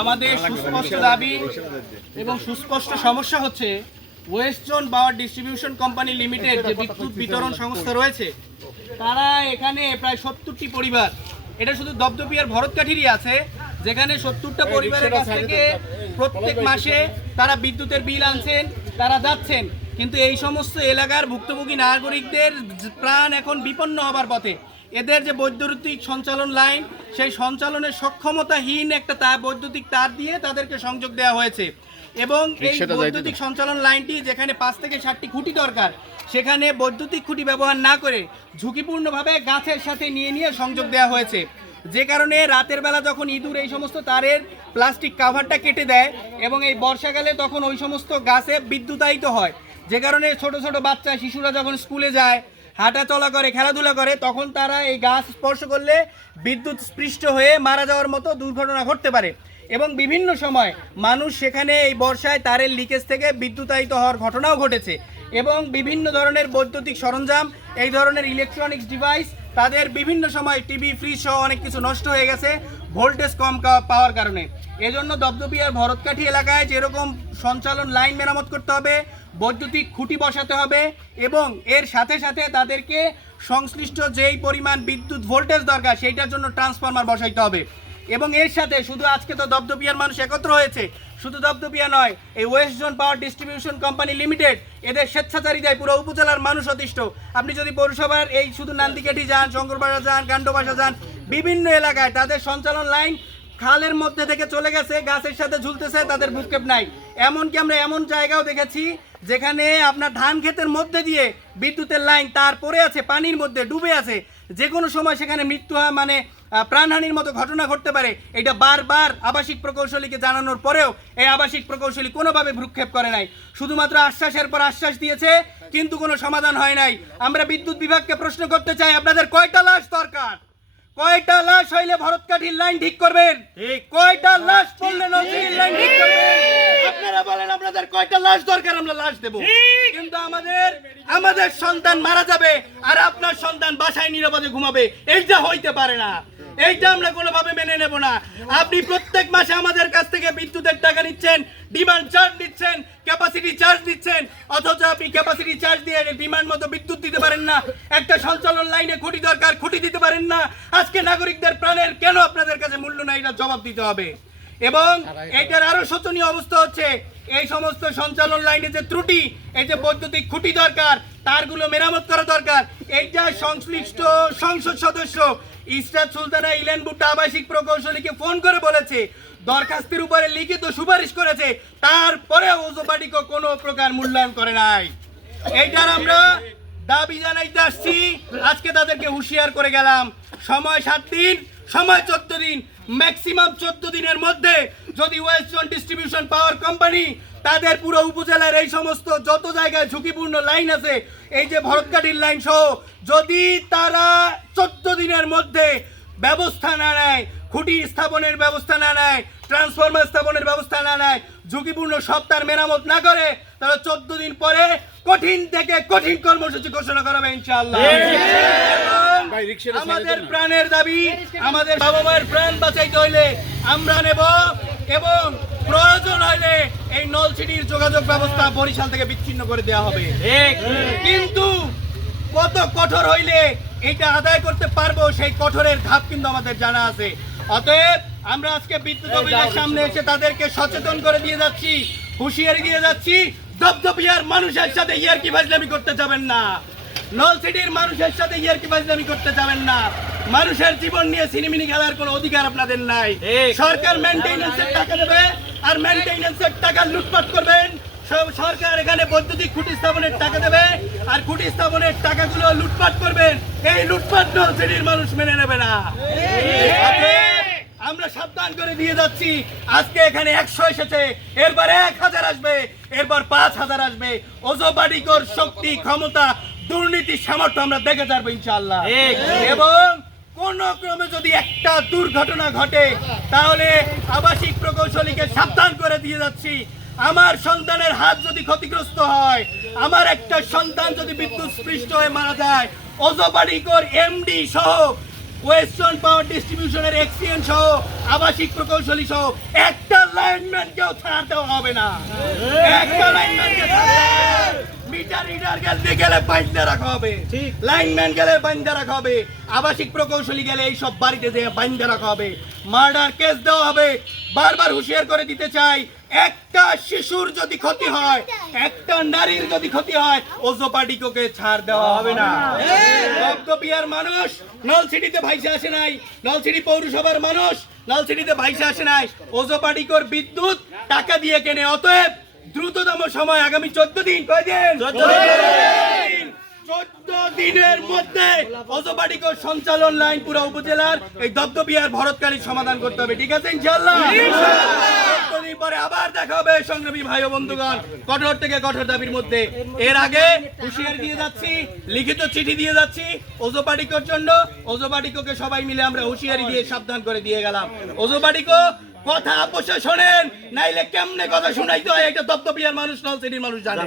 আমাদের সুস্পষ্ট দাবি এবং সুস্পষ্ট সমস্যা হচ্ছে West zone power distribution company limited যে বিদ্যুৎ বিতরণ সংস্থা রয়েছে, তারা এখানে প্রায় 70টি পরিবার, এটা শুধু দপদপিয়ার ভরতকাঠিরই আছে, যেখানে 70টা পরিবারের কাছ থেকে প্রত্যেক মাসে তারা বিদ্যুতের বিল আনছেন, তারা যাচ্ছেন, কিন্তু এই সমস্ত এলাকার ভুক্তভোগী নাগরিকদের প্রাণ এখন বিপন্ন হবার পথে। এদের যে বৈদ্যুতিক সঞ্চালন লাইন, সেই সঞ্চালনের সক্ষমতাহীন একটা বৈদ্যুতিক তার দিয়ে তাদেরকে সংযোগ দেওয়া হয়েছে এবং এই বৈদ্যুতিক সঞ্চালন লাইনটি যেখানে 5 থেকে 7টি খুঁটি দরকার, সেখানে বৈদ্যুতিক খুঁটি ব্যবহার না করে ঝুঁকিপূর্ণভাবে গাছের সাথে নিয়ে সংযোগ দেওয়া হয়েছে, যে কারণে রাতের বেলা যখন ইঁদুর এই সমস্ত তারের প্লাস্টিক কাভারটা কেটে দেয় এবং এই বর্ষাকালে তখন ওই সমস্ত গাছে বিদ্যুতায়িত হয়, যে কারণে ছোট ছোট বাচ্চা শিশুরা যখন স্কুলে যায়, হাঁটা চলা করে, খেলাধুলা করে, তখন তারা এই গাছ স্পর্শ করলে বিদ্যুৎ স্পৃষ্ট হয়ে মারা যাওয়ার মতো দুর্ঘটনা ঘটতে পারে এবং বিভিন্ন সময় মানুষ সেখানে এই বর্ষায় তারের লিকেজ থেকে বিদ্যুতায়িত হওয়ার ঘটনাও ঘটেছে এবং বিভিন্ন ধরনের বৈদ্যুতিক সরঞ্জাম, এই ধরনের ইলেকট্রনিক্স ডিভাইস, তাদের বিভিন্ন সময় টিভি, ফ্রিজ সহ অনেক কিছু নষ্ট হয়ে গেছে ভোল্টেজ কম পাওয়ার কারণে। এজন্য দপদপিয়ার ভরতকাঠি এলাকায় যেরকম সঞ্চালন লাইন মেরামত করতে হবে, বৈদ্যুতিক খুঁটি বসাতে হবে এবং এর সাথে সাথে তাদেরকে সংশ্লিষ্ট যেই পরিমাণ বিদ্যুৎ ভোল্টেজ দরকার সেইটার জন্য ট্রান্সফরমার বসাইতে হবে এবং এর সাথে শুধু আজকে তো দপদপিয়ার মানুষ একত্র হয়েছে, শুধু দপদপিয়া নয়, এই West zone power distribution company limited এদের স্বেচ্ছাচারিতায় পুরো উপজেলার মানুষ অতিষ্ঠ। আপনি যদি পৌরসভার এই শুধু নান্দিকাঠি যান, শঙ্করবাসা যান, কাণ্ডবাসা যান, বিভিন্ন এলাকায় তাদের সঞ্চালন লাইন খালের মধ্যে থেকে চলে গেছে, গাছের সাথে ঝুলতেছে, তাদের ভূক্ষেপ নাই। এমনকি আমরা এমন জায়গাও দেখেছি যেখানে আপনার ধান ক্ষেতের মধ্যে দিয়ে বিদ্যুতের লাইন তার পড়ে আছে, পানির মধ্যে ডুবে আছে, যে কোনো সময় সেখানে মৃত্যু হয়, মানে প্রাণহানির মতো ঘটনা ঘটতে পারে। এটা বারবার আবাসিক প্রকৌশলীকে জানানোর পরেও এই আবাসিক প্রকৌশলী কোনোভাবে ভ্রুক্ষেপ করে নাই, শুধুমাত্র আশ্বাসের পর আশ্বাস দিয়েছে, কিন্তু কোনো সমাধান হয় নাই। আমরা বিদ্যুৎ বিভাগকে প্রশ্ন করতে চাই, আপনাদের কয়টা লাশ দরকার? কয়টা লাশ হইলে ভরতকাঠির লাইন ঠিক করবেন? কয়টা লাশ পড়লে নদীর লাইন ঠিক করবেন? আপনারা বলেন আপনাদের কয়টা লাশ দরকার, আমরা লাশ দেব, কিন্তু আমাদের সন্তান মারা যাবে আর আপনার সন্তান বাসায় নিরাপদে ঘুমাবে, এইটা হইতে পারে না, এইটা আমরা কোনোভাবে মেনে নেব না। আপনি প্রত্যেক মাসে আমাদের কাছ থেকে বিদ্যুতের টাকা নিচ্ছেন, ডিমান্ড চার্জ দিচ্ছেন, ক্যাপাসিটি চার্জ দিচ্ছেন, অথচ আপনি ক্যাপাসিটি চার্জ দিয়ে ডিমান্ড মতো বিদ্যুৎ দিতে পারেন না। একটা সঞ্চালন লাইনে খুঁটি দরকার, খুঁটি দিতে পারেন না। আজকে নাগরিকদের প্রাণের কেন আপনাদের কাছে মূল্য নাই, এটা জবাব দিতে হবে। এবং এইটার আরো শোচনীয় অবস্থা হচ্ছে, এই সমস্ত সঞ্চালন লাইনে যে ত্রুটি, এই যে বৈদ্যুতিক খুঁটি দরকার, তারগুলো মেরামত করা দরকার, এইটা সংশ্লিষ্ট সংসদ সদস্য ইসরাত সুলতানা ইলেন ভুট্টো আবাসিক প্রকৌশলীকে ফোন করে বলেছে, দরখাস্তের উপরে লিখিত সুপারিশ করেছে, তারপরে ওজোবাডিকো কোনো প্রকার মূল্যায়ন করে নাই। এইটার আমরা দাবি জানাইতে আসছি, আজকে তাদেরকে হুঁশিয়ার করে গেলাম, সময় 7 দিন, সময় 14 দিন, ম্যাক্সিমাম 14 দিনের মধ্যে যদি ওয়েস্ট জোন ডিস্ট্রিবিউশন পাওয়ার কোম্পানি তাদের পুরো উপজেলার এই সমস্ত যত জায়গায় ঝুঁকিপূর্ণ লাইন আছে, এই যে ভরতকাঠির লাইন সহ, যদি তারা 14 দিনের মধ্যে ব্যবস্থা না নেয়, খুঁটি স্থাপনের ব্যবস্থা না নেয়, ট্রান্সফরমার স্থাপনের ব্যবস্থা না নেয়, ঝুঁকিপূর্ণ সপ্তাহের মেরামত না করে, তাহলে 14 দিন পরে কঠিন থেকে কঠিন কর্মসূচি ঘোষণা করা হবে ইনশাআল্লাহ। আমাদের প্রাণের দাবি, আমাদের বাবা মায়ের প্রাণ বাঁচাইতে হইলে আমরা নেব এবং প্রয়োজন হইলে এই নলছিটির যোগাযোগ ব্যবস্থা বরিশাল থেকে বিচ্ছিন্ন করে দেওয়া হবে, কিন্তু কত কঠোর হইলে এইটা আদায় করতে পারবো সেই কঠোরের ধাপ কিন্তু আমাদের জানা আছে। অতএব আমরা আজকে বিদ্যুৎ অফিসের সামনে এসে তাদেরকে সচেতন করে দিয়ে যাচ্ছি, হুঁশিয়ারি দিয়ে যাচ্ছি, দপদপিয়ার মানুষের সাথে ইয়ারকি ফাজলামি করতে যাবেন না, নলছিটির মানুষের সাথে ইয়ারকি ফাজলামি করতে যাবেন না। মানুষের জীবন নিয়ে সিনেমিনি খেলার কোনো অধিকার আপনাদের নাই। সরকার মেইনটেইনেন্সের টাকা দেবে আর মেইনটেইনেন্সের টাকা লুটপাট করবেন। সরকার এখানে বৈদ্যুতিক খুঁটি স্থাপনের টাকা দেবে আর খুঁটি স্থাপনের টাকাগুলো লুটপাট করবেন। এই লুটপাট নলছিটির মানুষ মেনে নেবে না। আমরা সাবধান করে দিয়ে যাচ্ছি, আজকে এখানে 100 এসেছে, এরপর 1000 আসবে, এরপর 5000 আসবে। ওজোবাডিকোর শক্তি, ক্ষমতা, দুর্নীতি, সামর্থ্য আমরা দেখে যাবো ইনশাআল্লাহ। এবং কোন ক্রমে যদি একটা দুর্ঘটনা ঘটে, তাহলে আবাসিক প্রকৌশলীকে সাবধান করে দিয়ে যাচ্ছি, আমার সন্তানের হাত যদি ক্ষতিগ্রস্ত হয়, আমার একটা সন্তান যদি বিদ্যুৎ স্পৃষ্ট হয়ে মারা যায়, ওজোবাডিকোর এমডি সহ ওয়েস্টার্ন পাওয়ার ডিস্ট্রিবিউশনের এক্সিএন সহ আবাসিক প্রকৌশলী সহ একটা লাইনম্যানকেও ছাড় দেওয়া হবে না। একটা লাইনম্যানকে মিটার রিডার গেলে বাইন্ধা রাখা হবে, লাইনম্যান গেলে বাইন্ধা রাখা হবে, আবাসিক প্রকৌশলী গেলে এই সব বাড়িতে যে বাইন্ধা রাখা হবে, মার্ডার কেস দেওয়া হবে। বারবার হুঁশিয়ার করে দিতে চাই, একটা শিশুর যদি ক্ষতি হয়, একটা নারীর যদি ক্ষতি হয়, ওজোপাডিকোকে ছাড় দেওয়া হবে না। দপদপিয়ার মানুষ নলছিটিতে ভাইসে আসে নাই, নলছিটি পৌরসভার মানুষ নলছিটিতে ভাইসে আসে নাই, ওজোপাডিকোর বিদ্যুৎ টাকা দিয়ে কেনে। অতএব দ্রুততম সময় আগামী 14 দিন, কয়দিন? 14 দিনের মধ্যে ওজোপাডিকো সঞ্চালন লাইন পুরো উপজেলার এই দপদপিয়ার ভরতকারী সমাধান করতে হবে। ঠিক আছে ইনশাআল্লাহ? 14 দিন পরে আবার দেখা হবে সংগ্রামী ভাই ও বন্ধুগণ, কঠোর থেকে কঠোর দাবির মধ্যে। এর আগে হুঁশিয়ারি দিয়ে যাচ্ছি, লিখিত চিঠি দিয়ে যাচ্ছি ওজোপাডিকোর জন্য। ওজোপাডিকোকে সবাই মিলে আমরা হুঁশিয়ারি দিয়ে সাবধান করে দিয়ে গেলাম। ওজোপাডিকো কথা অবশ্যই শোনেন, নাইলে কেমনে কথা শুনাইতে হয় এটা দপদপিয়ার মানুষ, নলছিটির মানুষ জানে।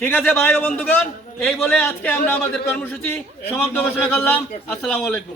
ঠিক আছে ভাই ও বন্ধুগণ, এই বলে আজকে আমরা আমাদের কর্মসূচি সমাপ্ত ঘোষণা করলাম। আসসালামু আলাইকুম।